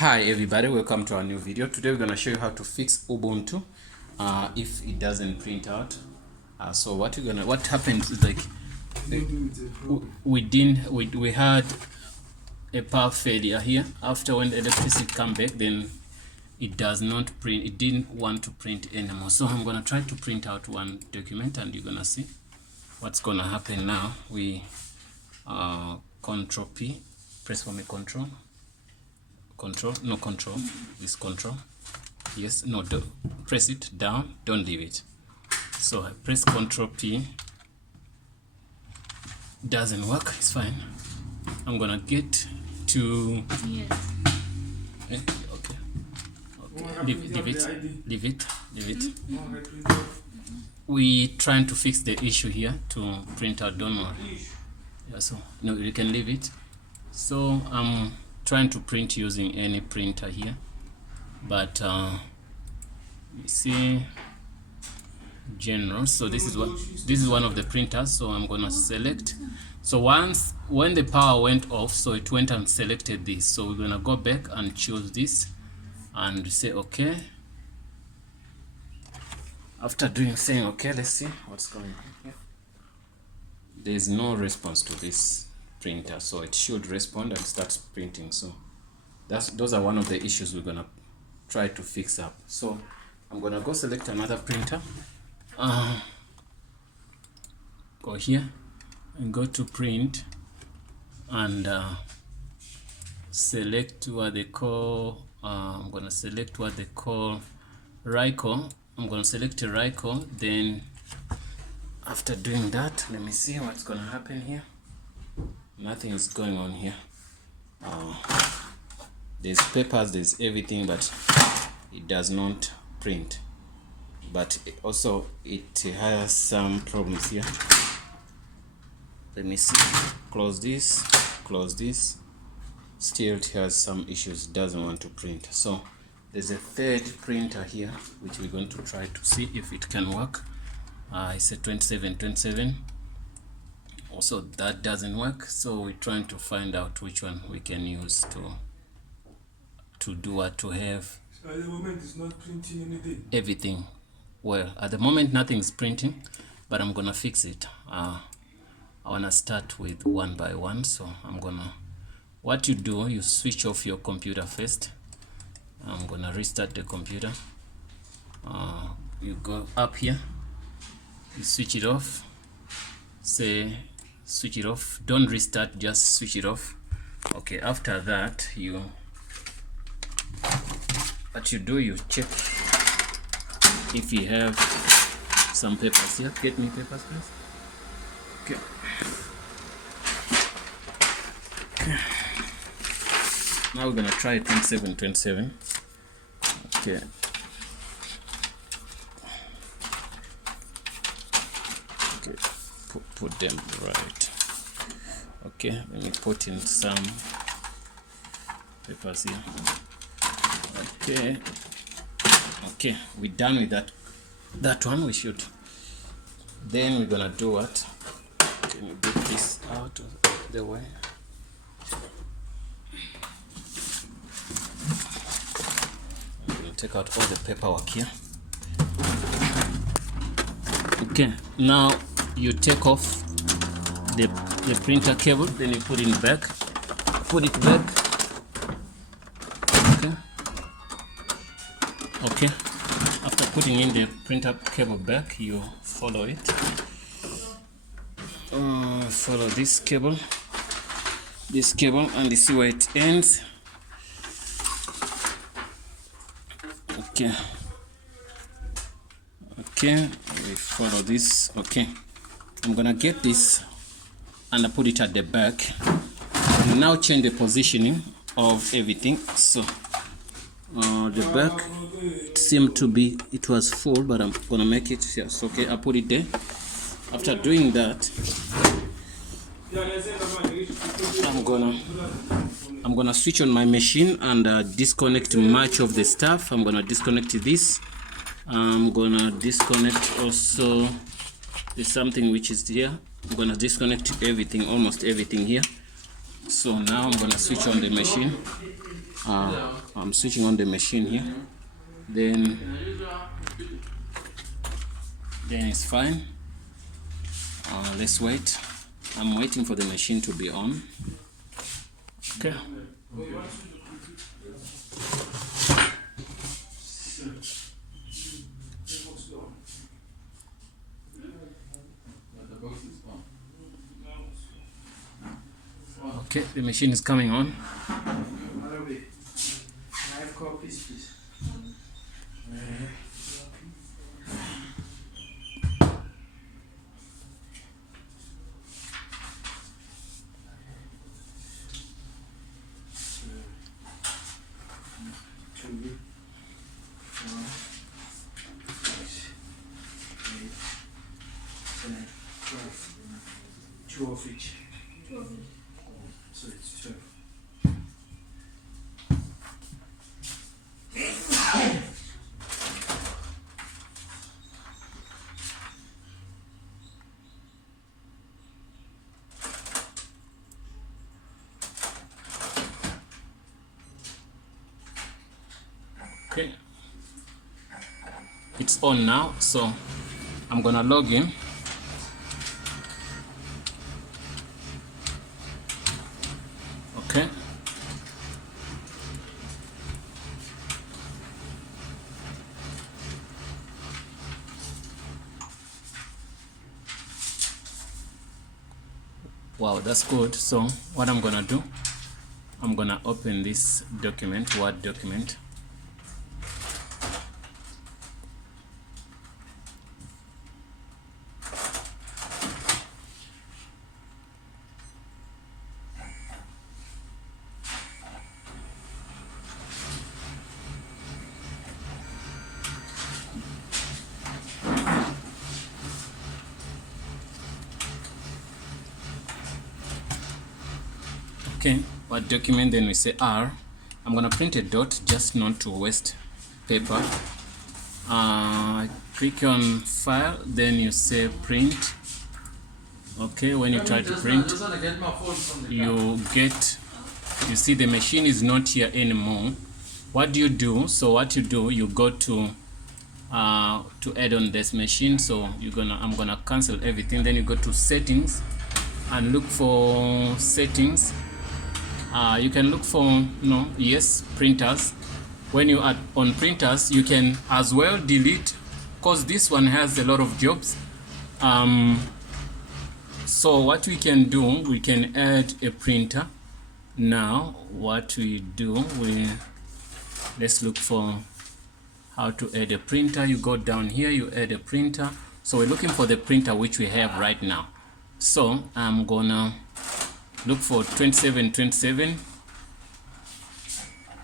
Hi everybody, welcome to our new video. Today we're going to show you how to fix Ubuntu if it doesn't print out. So what happened is like we had a power failure here. After when the electricity come back, then it does not print. It didn't want to print anymore. So I'm going to try to print out one document and you're going to see what's going to happen now. We Control P, press for me, control, this control, yes, no, press it down, don't leave it. So I press Control P, doesn't work, it's fine. I'm gonna get to okay, leave it. We trying to fix the issue here to print out, don't worry. Yeah, so no, you can leave it. So I'm trying to print using any printer here, but you see general. So this is one of the printers. So I'm gonna select. So when the power went off, so it went and selected this. So we're gonna go back and choose this and say okay. After saying okay, let's see what's going on here. There's no response to this printer, so it should respond and start printing. So those are one of the issues we're gonna try to fix up. So I'm gonna go select another printer, go here and go to print and select what they call I'm gonna select what they call Reconfiguring. I'm gonna select a Reconfiguring. Then after doing that, let me see what's gonna happen here. Nothing is going on here. There's papers, there's everything, but it does not print. But it has some problems here. Let me see. Close this. Still it has some issues, doesn't want to print. So there's a third printer here which we're going to try to see if it can work. It's a 2727. Also that doesn't work, so we're trying to find out which one we can use to do what to have. So at the moment it's not printing anything. Everything. Well, at the moment nothing's printing, but I'm gonna fix it. I wanna start with one by one. So what you do, you switch off your computer first. I'm gonna restart the computer. You go up here, you switch it off, say switch it off, don't restart, just switch it off. Okay, after that what you do, you check if you have some papers here. Get me papers please. Okay, now we're gonna try 2727. Okay, put them right. Okay, let me put in some papers here. Okay, we're done with that one. We should then we're gonna do what? Can you get this out of the way? I'm gonna take out all the paperwork here. Okay, now you take off the printer cable, then you put it back. Okay, after putting in the printer cable back, you follow it. Follow this cable, and you see where it ends. Okay, we follow this. Okay, I'm gonna get this and I put it at the back. We now change the positioning of everything. So the back seemed to be, it was full, but I'm gonna make it, yes, okay, I put it there. After doing that, I'm gonna switch on my machine and disconnect much of the stuff. I'm gonna disconnect this. I'm gonna disconnect also there's something which is here. I'm gonna disconnect everything, almost everything here. So now I'm gonna switch on the machine. I'm switching on the machine here, then it's fine. Let's wait. I'm waiting for the machine to be on. Okay. Okay, the machine is coming on. 5 copies, please. Two of each. So it's 12. Okay, it's on now, so I'm gonna log in. Okay. Wow, that's good. So what I'm gonna do, I'm gonna open this document, Word document. Okay, Word document, then we say R. I'm gonna print a dot just not to waste paper. Click on File, then you say Print. Okay, when you try to print, you see the machine is not here anymore. What do you do? So what you do, you go to add on this machine. So I'm gonna cancel everything. Then you go to Settings and look for Settings. You can look for printers. When you are on printers, you can as well delete, because this one has a lot of jobs. So what we can do, we can add a printer. Now what we do, let's look for how to add a printer. You go down here, you add a printer. So we're looking for the printer which we have right now. So I'm gonna look for 2727.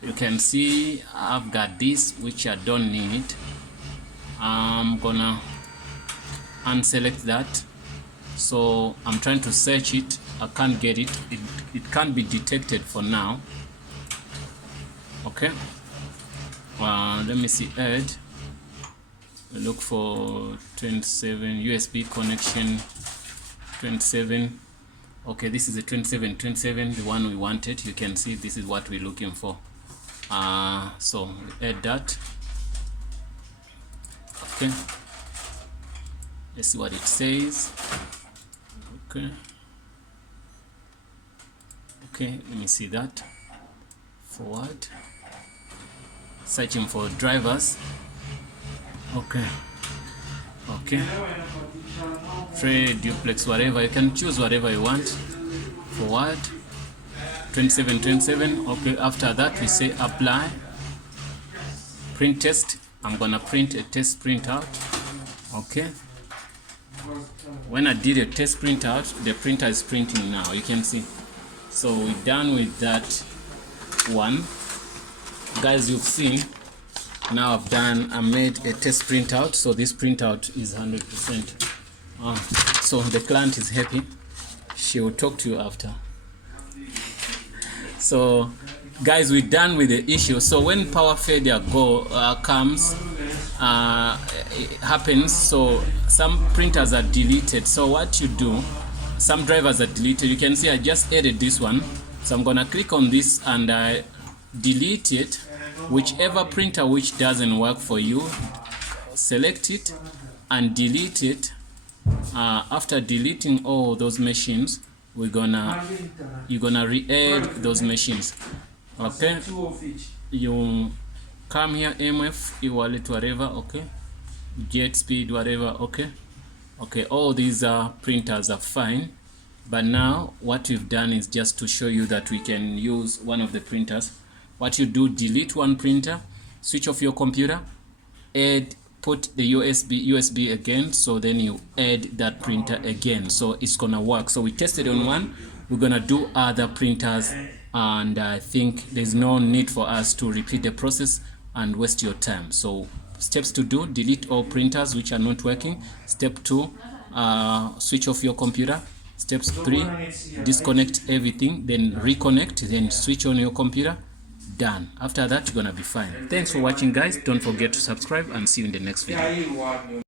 You can see I've got this which I don't need. I'm gonna unselect that. So I'm trying to search it, I can't get it. It can't be detected for now. Okay, let me see, add. Look for 27 USB connection 27. Okay, this is a 2727, the one we wanted. You can see this is what we're looking for. So add that. Okay, let's see what it says. Okay, let me see that. Forward, searching for drivers. Okay, tray, duplex, whatever, you can choose whatever you want. Forward, 2727. Okay, after that we say apply, print test. I'm gonna print a test printout. Okay, when I did a test printout, the printer is printing now, you can see. So we're done with that one, guys. You've seen now I made a test printout. So this printout is 100%. So the client is happy. She will talk to you after. So guys, we're done with the issue. So when power failure comes, it happens, so some printers are deleted. So what you do, some drivers are deleted. You can see I just added this one. So I'm gonna click on this and delete it. Whichever printer which doesn't work for you, select it and delete it. After deleting all those machines, you're gonna re-add those machines. Okay, you come here, MF, e-wallet, whatever. Okay, jet speed, whatever. Okay, all these printers are fine, but now what we've done is just to show you that we can use one of the printers. What you do, delete one printer, switch off your computer, put the USB again, so then you add that printer again, so it's gonna work. So we tested on one, we're gonna do other printers, and I think there's no need for us to repeat the process and waste your time. So steps to do: delete all printers which are not working. Step 2, switch off your computer. Steps 3, disconnect everything, then reconnect, then switch on your computer. Done. After that, you're gonna be fine. Thanks for watching, guys. Don't forget to subscribe, and see you in the next video.